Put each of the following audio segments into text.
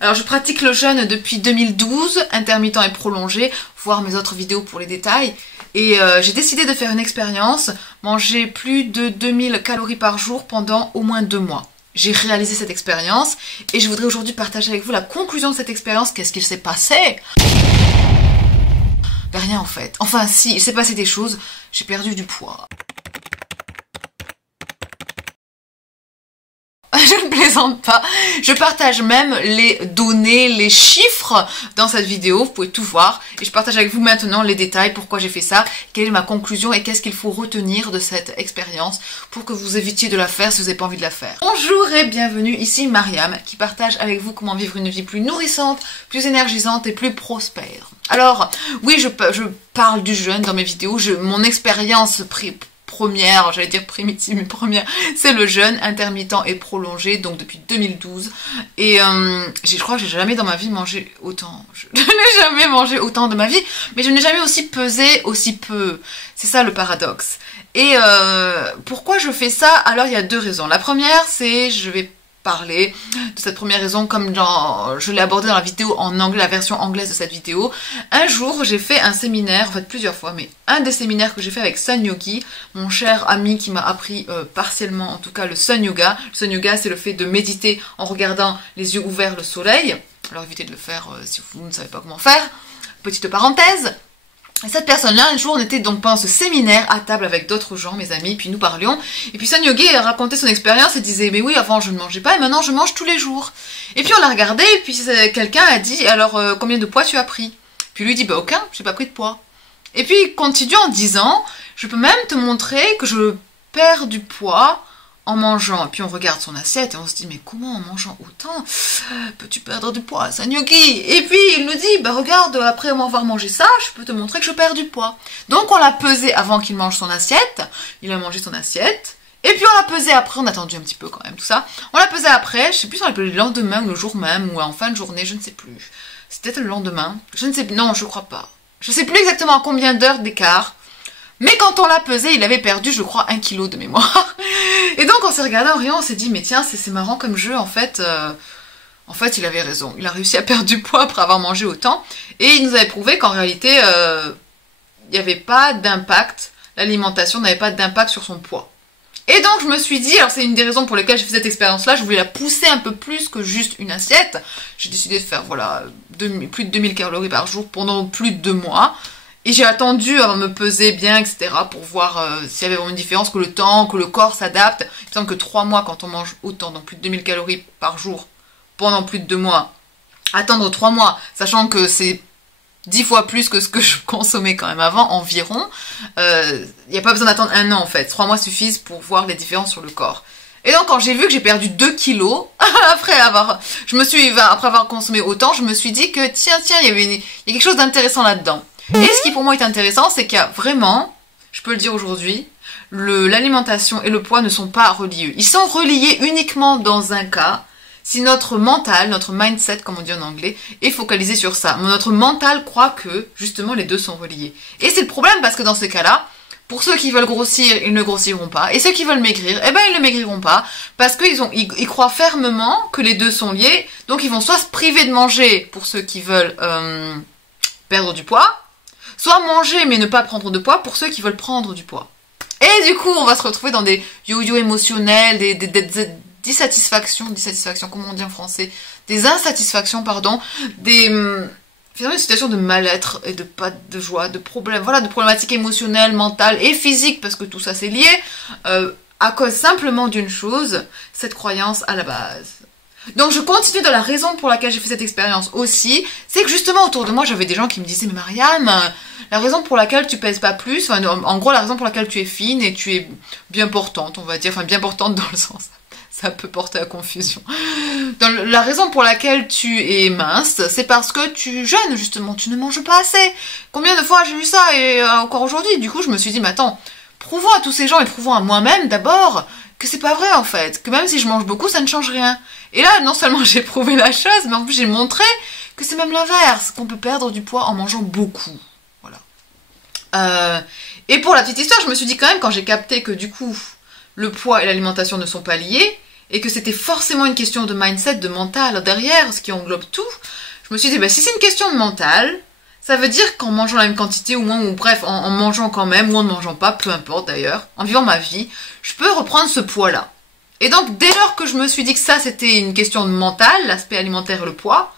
Alors je pratique le jeûne depuis 2012, intermittent et prolongé, voir mes autres vidéos pour les détails. Et j'ai décidé de faire une expérience, manger plus de 2000 calories par jour pendant au moins 2 mois. J'ai réalisé cette expérience et je voudrais aujourd'hui partager avec vous la conclusion de cette expérience. Qu'est-ce qu'il s'est passé? Ben rien en fait. Enfin si, il s'est passé des choses, j'ai perdu du poids. Je ne plaisante pas, je partage même les données, les chiffres dans cette vidéo, vous pouvez tout voir. Et je partage avec vous maintenant les détails, pourquoi j'ai fait ça, quelle est ma conclusion et qu'est-ce qu'il faut retenir de cette expérience pour que vous évitiez de la faire si vous n'avez pas envie de la faire. Bonjour et bienvenue, ici Mariam qui partage avec vous comment vivre une vie plus nourrissante, plus énergisante et plus prospère. Alors, oui, je parle du jeûne dans mes vidéos, mon expérience première, j'allais dire primitive, mais première, c'est le jeûne intermittent et prolongé, donc depuis 2012. Et je crois que j'ai jamais dans ma vie mangé autant. Je n'ai jamais mangé autant de ma vie, mais je n'ai jamais aussi pesé aussi peu. C'est ça le paradoxe. Et pourquoi je fais ça? Alors il y a 2 raisons. La première, c'est, je vais parler de cette première raison comme je l'ai abordé dans la vidéo en anglais, la version anglaise de cette vidéo. Un jour, j'ai fait un séminaire, en fait plusieurs fois, mais un des séminaires que j'ai fait avec Sun Yogi, mon cher ami qui m'a appris partiellement, en tout cas le Sun Yoga. Le Sun Yoga, c'est le fait de méditer en regardant les yeux ouverts le soleil. Alors évitez de le faire si vous ne savez pas comment faire. Petite parenthèse. Et cette personne-là, un jour, on était donc pendant ce séminaire à table avec d'autres gens, mes amis, puis nous parlions. Et puis Sun Yogi racontait son expérience et disait, mais oui, avant je ne mangeais pas et maintenant je mange tous les jours. Et puis on l'a regardé et puis quelqu'un a dit, alors combien de poids tu as pris? Puis lui dit, bah aucun, j'ai pas pris de poids. Et puis il continue en disant, je peux même te montrer que je perds du poids en mangeant. Et puis on regarde son assiette et on se dit, mais comment en mangeant autant peux-tu perdre du poids, Sun Yogi? Et puis il nous dit, bah regarde, après avoir mangé ça, je peux te montrer que je perds du poids. Donc on l'a pesé avant qu'il mange son assiette, il a mangé son assiette, et puis on l'a pesé après, on a attendu un petit peu quand même, tout ça. On l'a pesé après, je sais plus si on l'a pesé le lendemain ou le jour même, ou en fin de journée, je ne sais plus. C'était le lendemain, je ne sais plus, non je crois pas. Je sais plus exactement à combien d'heures d'écart. Mais quand on l'a pesé, il avait perdu, je crois, 1 kilo de mémoire. Et donc, on s'est regardé en riant, on s'est dit, mais tiens, c'est marrant comme jeu, en fait, il avait raison. Il a réussi à perdre du poids après avoir mangé autant. Et il nous avait prouvé qu'en réalité, il n'y avait pas d'impact, l'alimentation n'avait pas d'impact sur son poids. Et donc, je me suis dit, alors c'est une des raisons pour lesquelles j'ai fait cette expérience-là, je voulais la pousser un peu plus que juste une assiette. J'ai décidé de faire, voilà, plus de 2000 calories par jour pendant plus de 2 mois. Et j'ai attendu avant de me peser bien, etc. pour voir s'il y avait vraiment une différence, que le temps, que le corps s'adapte. Il me semble que 3 mois, quand on mange autant, donc plus de 2000 calories par jour, pendant plus de 2 mois, attendre 3 mois, sachant que c'est 10 fois plus que ce que je consommais quand même avant, environ, il n'y a pas besoin d'attendre 1 an en fait. 3 mois suffisent pour voir les différences sur le corps. Et donc quand j'ai vu que j'ai perdu 2 kilos, après avoir consommé autant, je me suis dit que tiens, il y a quelque chose d'intéressant là-dedans. Et ce qui pour moi est intéressant, c'est qu'il y a vraiment, je peux le dire aujourd'hui, l'alimentation et le poids ne sont pas reliés. Ils sont reliés uniquement dans un cas, si notre mental, notre mindset, comme on dit en anglais, est focalisé sur ça. Mais notre mental croit que, justement, les deux sont reliés. Et c'est le problème parce que dans ces cas-là, pour ceux qui veulent grossir, ils ne grossiront pas. Et ceux qui veulent maigrir, eh ben ils ne maigriront pas. Parce qu'ils croient fermement que les deux sont liés. Donc ils vont soit se priver de manger pour ceux qui veulent perdre du poids, soit manger mais ne pas prendre de poids pour ceux qui veulent prendre du poids. Et du coup, on va se retrouver dans des yo-yo émotionnels, des dissatisfactions, comment on dit en français, des insatisfactions, pardon, finalement une situation de mal-être et de pas de joie, de problèmes, voilà, de problématiques émotionnelles, mentales et physiques, parce que tout ça c'est lié, à cause simplement d'une chose, cette croyance à la base. Donc je continue dans la raison pour laquelle j'ai fait cette expérience aussi, c'est que justement autour de moi j'avais des gens qui me disaient, mais Mariam, la raison pour laquelle tu pèses pas plus, enfin, en gros la raison pour laquelle tu es fine et tu es bien portante, on va dire, enfin bien portante dans le sens, ça peut porter à confusion. La raison pour laquelle tu es mince, c'est parce que tu jeûnes justement, tu ne manges pas assez. Combien de fois j'ai eu ça et encore aujourd'hui, du coup je me suis dit, mais attends, prouvons à tous ces gens et prouvons à moi-même d'abord que c'est pas vrai en fait, que même si je mange beaucoup ça ne change rien. Et là non seulement j'ai prouvé la chose, mais en plus j'ai montré que c'est même l'inverse, qu'on peut perdre du poids en mangeant beaucoup. Voilà. Et pour la petite histoire, je me suis dit quand même, quand j'ai capté que du coup le poids et l'alimentation ne sont pas liés, et que c'était forcément une question de mindset, de mental derrière, ce qui englobe tout, je me suis dit, bah, si c'est une question de mental, ça veut dire qu'en mangeant la même quantité ou moins, ou bref, en mangeant quand même, ou en ne mangeant pas, peu importe d'ailleurs, en vivant ma vie, je peux reprendre ce poids-là. Et donc, dès lors que je me suis dit que ça, c'était une question de mental, l'aspect alimentaire et le poids,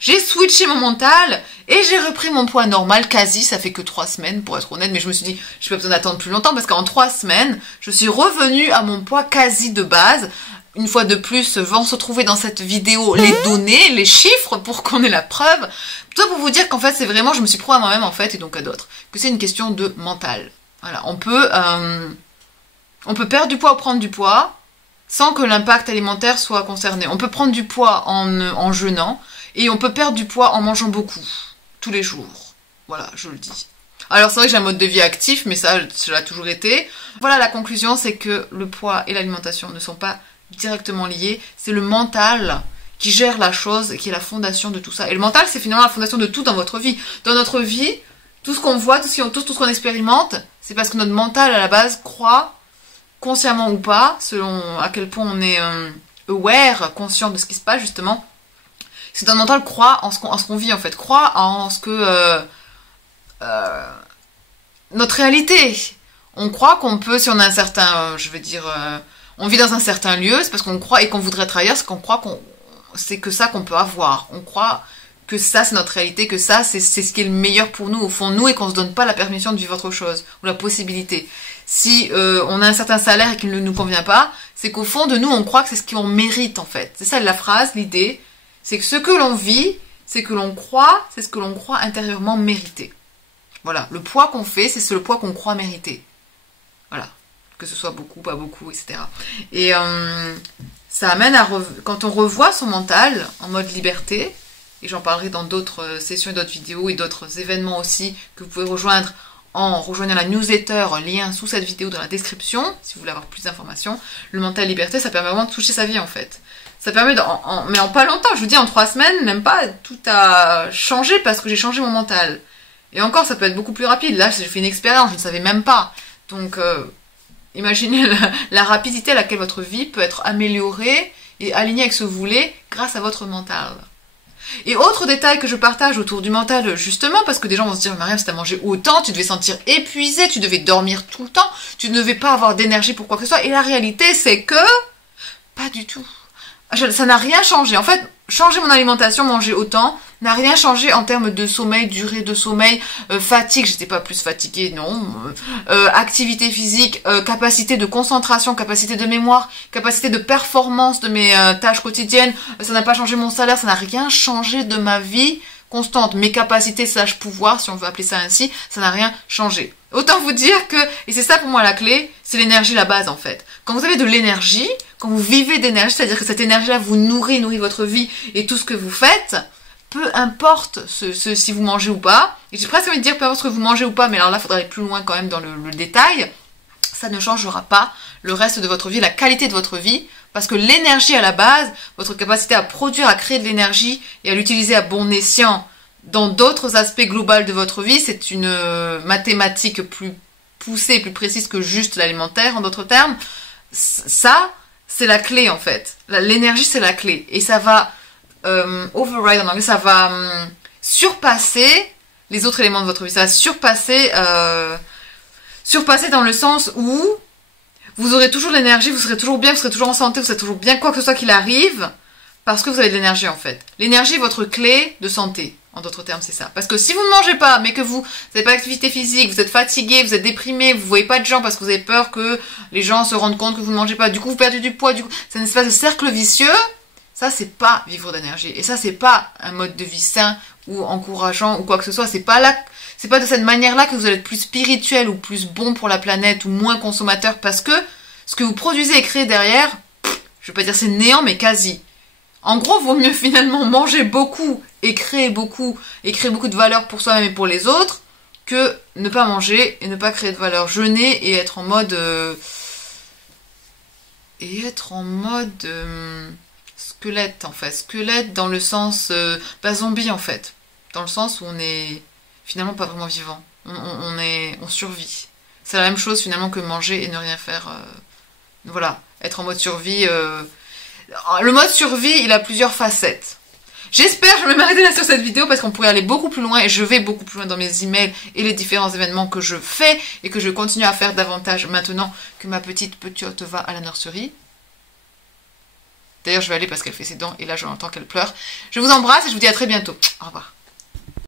j'ai switché mon mental et j'ai repris mon poids normal quasi, ça fait que 3 semaines pour être honnête, mais je me suis dit, je n'ai pas besoin d'attendre plus longtemps parce qu'en 3 semaines, je suis revenue à mon poids quasi de base. Une fois de plus, vont se trouver dans cette vidéo les données, les chiffres pour qu'on ait la preuve. Tout pour vous dire qu'en fait, c'est vraiment, je me suis prouvé à moi-même en fait, et donc à d'autres, que c'est une question de mental. Voilà, on peut perdre du poids ou prendre du poids sans que l'impact alimentaire soit concerné. On peut prendre du poids en jeûnant, et on peut perdre du poids en mangeant beaucoup, tous les jours. Voilà, je le dis. Alors c'est vrai que j'ai un mode de vie actif, mais ça l'a toujours été. Voilà, la conclusion, c'est que le poids et l'alimentation ne sont pas directement liés. C'est le mental qui gère la chose, qui est la fondation de tout ça. Et le mental, c'est finalement la fondation de tout dans votre vie. Dans notre vie, tout ce qu'on voit, tout ce qu'on expérimente, c'est parce que notre mental, à la base, croit, consciemment ou pas, selon à quel point on est aware, conscient de ce qui se passe, justement, c'est un mental croit en ce qu'on vit en fait, croit en ce que notre réalité. On croit qu'on peut, si on a un certain, on vit dans un certain lieu, c'est parce qu'on croit et qu'on voudrait être ailleurs, c'est qu'on croit c'est que ça qu'on peut avoir. On croit que ça c'est notre réalité, que ça c'est ce qui est le meilleur pour nous au fond de nous et qu'on se donne pas la permission de vivre autre chose ou la possibilité. Si on a un certain salaire et qu'il ne nous convient pas, c'est qu'au fond de nous on croit que c'est ce qu'on mérite en fait. C'est ça la phrase, l'idée. C'est que ce que l'on vit, c'est que l'on croit, c'est ce que l'on croit intérieurement mériter. Voilà, le poids qu'on fait, c'est le poids qu'on croit mériter. Voilà, que ce soit beaucoup, pas beaucoup, etc. Et ça amène quand on revoit son mental en mode liberté, et j'en parlerai dans d'autres sessions et d'autres vidéos et d'autres événements aussi que vous pouvez rejoindre en rejoignant la newsletter, lien sous cette vidéo dans la description, si vous voulez avoir plus d'informations. Le mental liberté, ça permet vraiment de toucher sa vie en fait. Ça permet, mais en pas longtemps, je vous dis en 3 semaines, même pas, tout a changé parce que j'ai changé mon mental. Et encore, ça peut être beaucoup plus rapide. Là, j'ai fait une expérience, je ne savais même pas. Donc, imaginez la rapidité à laquelle votre vie peut être améliorée et alignée avec ce que vous voulez grâce à votre mental. Et autre détail que je partage autour du mental, justement, parce que des gens vont se dire, Mariam, si t'as mangé autant, tu devais sentir épuisé, tu devais dormir tout le temps, tu ne devais pas avoir d'énergie pour quoi que ce soit. Et la réalité, c'est que, pas du tout. Ça n'a rien changé. En fait, changer mon alimentation, manger autant, n'a rien changé en termes de sommeil, durée de sommeil, fatigue, j'étais pas plus fatiguée, non. Activité physique, capacité de concentration, capacité de mémoire, capacité de performance de mes tâches quotidiennes. Ça n'a pas changé mon salaire, ça n'a rien changé de ma vie constante. Mes capacités / pouvoir, si on veut appeler ça ainsi, ça n'a rien changé. Autant vous dire que, et c'est ça pour moi la clé, c'est l'énergie la base en fait. Quand vous avez de l'énergie, quand vous vivez d'énergie, c'est-à-dire que cette énergie-là vous nourrit votre vie et tout ce que vous faites, peu importe si vous mangez ou pas, et j'ai presque envie de dire peu importe ce que vous mangez ou pas, mais alors là il faudra aller plus loin quand même dans le détail, ça ne changera pas le reste de votre vie, la qualité de votre vie, parce que l'énergie à la base, votre capacité à produire, à créer de l'énergie et à l'utiliser à bon escient dans d'autres aspects globaux de votre vie, c'est une mathématique plus poussée, plus précise que juste l'alimentaire, en d'autres termes. Ça, c'est la clé en fait. L'énergie, c'est la clé. Et ça va override en anglais, ça va surpasser les autres éléments de votre vie. Ça va surpasser dans le sens où vous aurez toujours de l'énergie, vous serez toujours bien, vous serez toujours en santé, vous serez toujours bien quoi que ce soit qu'il arrive, parce que vous avez de l'énergie en fait. L'énergie est votre clé de santé. En d'autres termes, c'est ça. Parce que si vous ne mangez pas, mais que vous n'avez pas d'activité physique, vous êtes fatigué, vous êtes déprimé, vous voyez pas de gens parce que vous avez peur que les gens se rendent compte que vous ne mangez pas, du coup vous perdez du poids, du coup c'est une espèce de cercle vicieux, ça c'est pas vivre d'énergie. Et ça c'est pas un mode de vie sain ou encourageant ou quoi que ce soit. C'est pas de cette manière-là que vous allez être plus spirituel ou plus bon pour la planète ou moins consommateur parce que ce que vous produisez et créez derrière, je vais pas dire c'est néant mais quasi. En gros, vaut mieux finalement manger beaucoup et créer beaucoup de valeur pour soi-même et pour les autres que ne pas manger et ne pas créer de valeur. Jeûner et être en mode squelette en fait. Squelette dans le sens pas zombie en fait. Dans le sens où on est finalement pas vraiment vivant. On survit. C'est la même chose finalement que manger et ne rien faire. Voilà, être en mode survie. Le mode survie, il a plusieurs facettes. J'espère, je vais m'arrêter là sur cette vidéo parce qu'on pourrait aller beaucoup plus loin et je vais beaucoup plus loin dans mes emails et les différents événements que je fais et que je continue à faire davantage maintenant que ma petite petite va à la nurserie. D'ailleurs, je vais aller parce qu'elle fait ses dents et là, je l'entends qu'elle pleure. Je vous embrasse et je vous dis à très bientôt. Au revoir.